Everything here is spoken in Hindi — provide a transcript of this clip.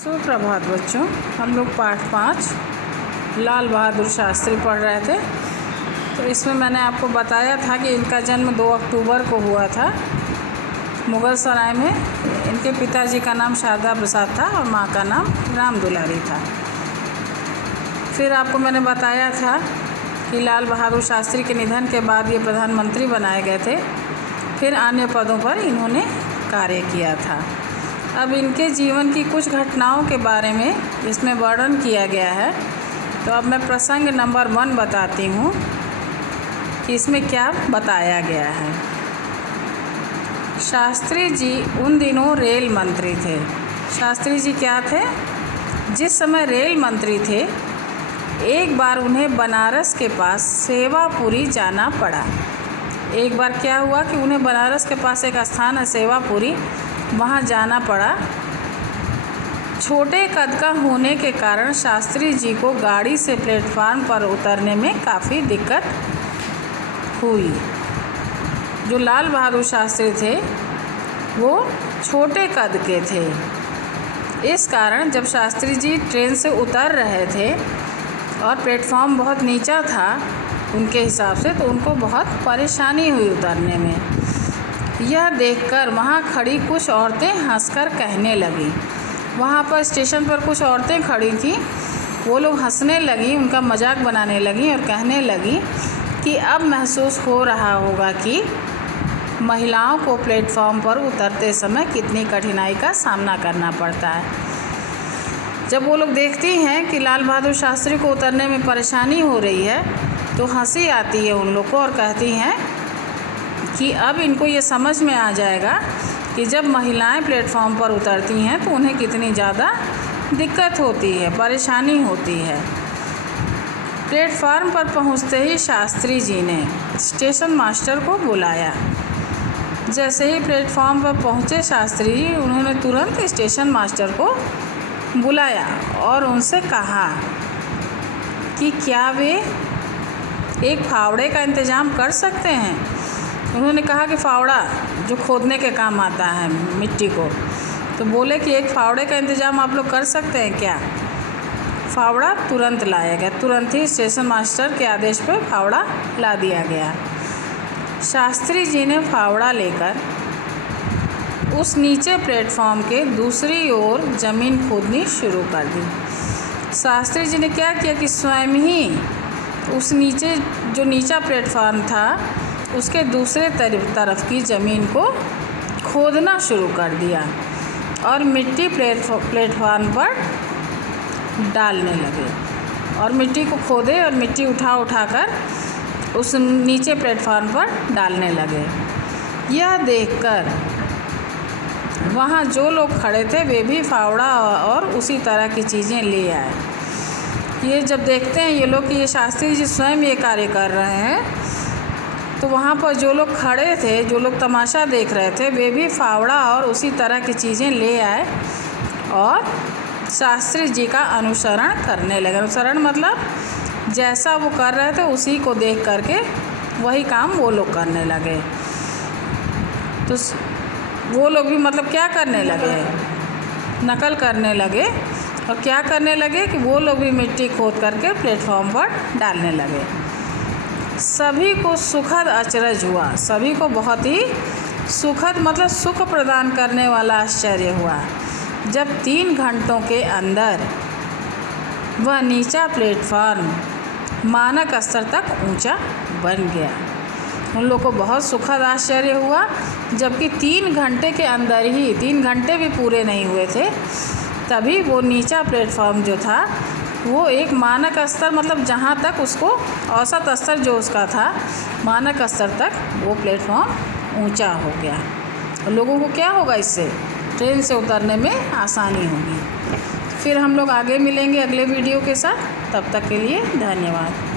सुप्रभात बच्चों, हम लोग पाठ 5 लाल बहादुर शास्त्री पढ़ रहे थे। तो इसमें मैंने आपको बताया था कि इनका जन्म 2 अक्टूबर को हुआ था मुग़ल सराय में। इनके पिताजी का नाम शारदा प्रसाद था और माँ का नाम राम दुलारी था। फिर आपको मैंने बताया था कि लाल बहादुर शास्त्री के निधन के बाद ये प्रधानमंत्री बनाए गए थे। फिर अन्य पदों पर इन्होंने कार्य किया था। अब इनके जीवन की कुछ घटनाओं के बारे में इसमें वर्णन किया गया है। तो अब मैं प्रसंग नंबर 1 बताती हूँ कि इसमें क्या बताया गया है। शास्त्री जी उन दिनों रेल मंत्री थे। शास्त्री जी क्या थे? जिस समय रेल मंत्री थे, एक बार उन्हें बनारस के पास सेवापुरी जाना पड़ा। एक बार क्या हुआ कि उन्हें बनारस के पास एक स्थान है सेवापुरी, वहाँ जाना पड़ा। छोटे कद का होने के कारण शास्त्री जी को गाड़ी से प्लेटफार्म पर उतरने में काफ़ी दिक्कत हुई। जो लाल बहादुर शास्त्री थे वो छोटे कद के थे। इस कारण जब शास्त्री जी ट्रेन से उतर रहे थे और प्लेटफार्म बहुत नीचा था उनके हिसाब से, तो उनको बहुत परेशानी हुई उतरने में। यह देखकर वहाँ खड़ी कुछ औरतें हंसकर कहने लगीं। वहाँ पर स्टेशन पर कुछ औरतें खड़ी थीं, वो लोग हंसने लगीं, उनका मजाक बनाने लगीं और कहने लगीं कि अब महसूस हो रहा होगा कि महिलाओं को प्लेटफॉर्म पर उतरते समय कितनी कठिनाई का सामना करना पड़ता है। जब वो लोग देखती हैं कि लाल बहादुर शास्त्री को उतरने में परेशानी हो रही है, तो हंसी आती है उन लोग को और कहती हैं कि अब इनको ये समझ में आ जाएगा कि जब महिलाएं प्लेटफॉर्म पर उतरती हैं तो उन्हें कितनी ज़्यादा दिक्कत होती है, परेशानी होती है। प्लेटफार्म पर पहुंचते ही शास्त्री जी ने स्टेशन मास्टर को बुलाया। जैसे ही प्लेटफॉर्म पर पहुंचे शास्त्री जी, उन्होंने तुरंत स्टेशन मास्टर को बुलाया और उनसे कहा कि क्या वे एक फावड़े का इंतज़ाम कर सकते हैं। उन्होंने कहा कि फावड़ा जो खोदने के काम आता है मिट्टी को, तो बोले कि एक फावड़े का इंतज़ाम आप लोग कर सकते हैं क्या। फावड़ा तुरंत लाया गया। तुरंत ही स्टेशन मास्टर के आदेश पर फावड़ा ला दिया गया। शास्त्री जी ने फावड़ा लेकर उस नीचे प्लेटफॉर्म के दूसरी ओर ज़मीन खोदनी शुरू कर दी। शास्त्री जी ने क्या किया कि स्वयं ही उस नीचे जो नीचा प्लेटफॉर्म था उसके दूसरे तरफ की ज़मीन को खोदना शुरू कर दिया और मिट्टी प्लेटफॉर्म पर डालने लगे। और मिट्टी को खोदे और मिट्टी उठा कर उस नीचे प्लेटफॉर्म पर डालने लगे। यह देखकर वहाँ जो लोग खड़े थे वे भी फावड़ा और उसी तरह की चीज़ें ले आए। ये जब देखते हैं ये लोग कि ये शास्त्री जी स्वयं ये कार्य कर रहे हैं, तो वहाँ पर जो लोग खड़े थे, जो लोग तमाशा देख रहे थे, वे भी फावड़ा और उसी तरह की चीज़ें ले आए और शास्त्री जी का अनुसरण करने लगे। अनुसरण मतलब जैसा वो कर रहे थे उसी को देख करके वही काम वो लोग करने लगे। तो वो लोग भी मतलब क्या करने लगे, नकल करने लगे। और क्या करने लगे कि वो लोग भी मिट्टी खोद करके प्लेटफॉर्म पर डालने लगे। सभी को सुखद अचरज हुआ। सभी को बहुत ही सुखद मतलब सुख प्रदान करने वाला आश्चर्य हुआ जब 3 घंटों के अंदर वह नीचा प्लेटफॉर्म मानक स्तर तक ऊंचा बन गया। उन लोग को बहुत सुखद आश्चर्य हुआ, जबकि 3 घंटे के अंदर ही, 3 घंटे भी पूरे नहीं हुए थे, तभी वो नीचा प्लेटफॉर्म जो था वो एक मानक स्तर मतलब जहाँ तक उसको औसत स्तर जो उसका था मानक स्तर तक वो प्लेटफॉर्म ऊंचा हो गया। और लोगों को क्या होगा, इससे ट्रेन से उतरने में आसानी होगी। फिर हम लोग आगे मिलेंगे अगले वीडियो के साथ। तब तक के लिए धन्यवाद।